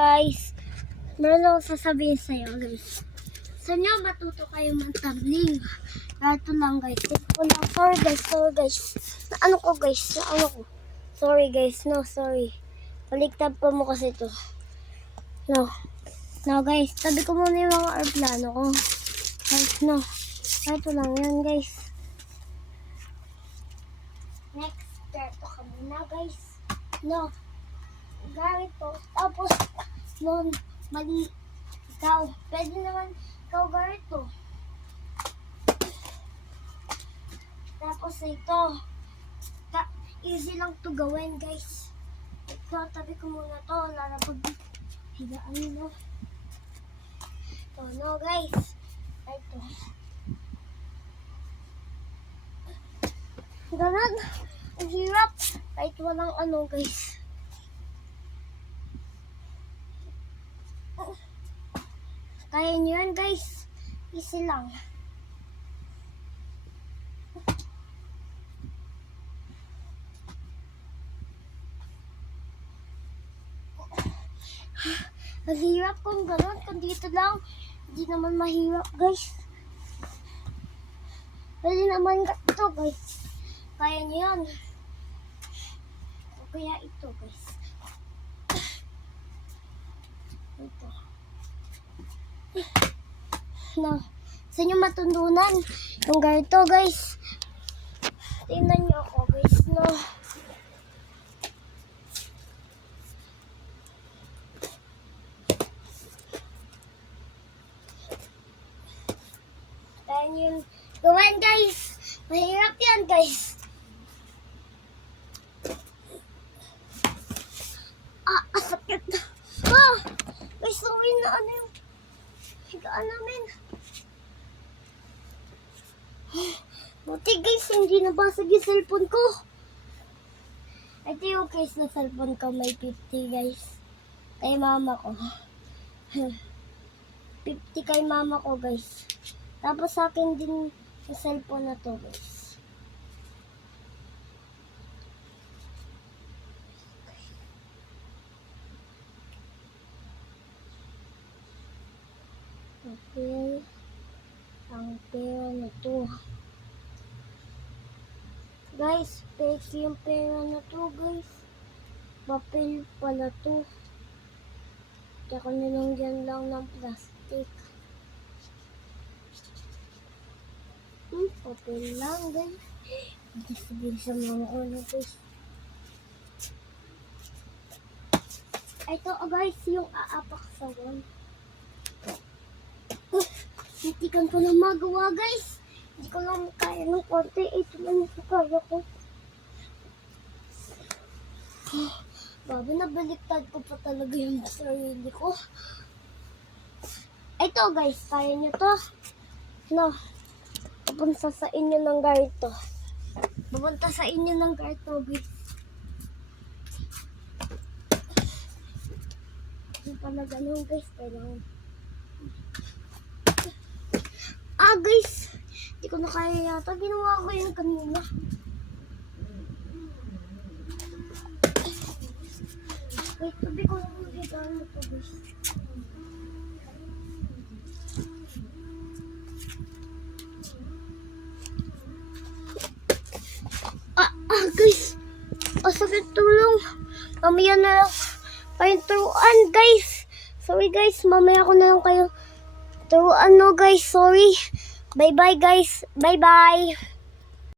Guys, meron ako sasabihin sa'yo guys. Sa inyo matuto kayo mag-tabling. Ito lang guys. Sorry guys. Ano ko guys? Sorry guys, no, sorry. Baliktad pa mo kasi ito. No guys, tabi ko muna yung mga aeroplano ko. Guys, no. Ito lang yan guys. Next, ito ka muna guys. No. Ganito. Tapos, no, mali. Ikaw. Pwede naman ikaw ganito. Tapos ito. Easy lang to gawin guys. Ito, tabi ko muna to. Lalapag higaan mo. Ito, no guys. Ito. Ganun. Ang hirap. Kahit walang ano guys. Kaya nyo yan guys. Easy lang. Ang hirap kung gano'n. Kung dito lang. Hindi naman mahirap guys. Pwede naman ito guys. Kaya nyo yan. O kaya ito guys. Ito. No. Sa inyo matundunan. Yung ganito guys. Tingnan nyo ako guys. No. Kaya nyo yung gawin guys. Mahirap yan guys. Sakit. Guys, sorry na ano yung higaan namin. Buti guys, hindi nabasag yung cellphone ko. Ito yung case na cellphone ko, may 50 guys. Kay mama ko. 50 kay mama ko guys. Tapos sa akin din yung cellphone na to guys. Papel. Ang pera na to. Guys, fake yung pera na to guys. Papel pala to. Tsaka nilangyan lang ng plastic. Papel lang guys. Hindi sa mga ano guys. Ito guys, yung aapak sa wall. Hitikan ko na magawa guys. Hindi ko lang kaya ng konti. Ito lang yung kaya ko. Bago nabaliktad ko pa talaga yung sarili ko. Ito guys, kaya nyo to. No. Pupunta sa inyo ng ganito. Pupunta sa inyo ng ganito guys. Hindi pala ganun guys. Kailangan. Guys, hindi ko na kaya yata. Ginawa ko yun kanina. Wait, tabi ko lang yung higaan mo to guys. Guys. Sakit tulong. Mamaya na lang kayong turuan guys. Sorry guys, mamaya ko na lang kayo turuan no guys. Sorry. Bye bye guys. Bye bye.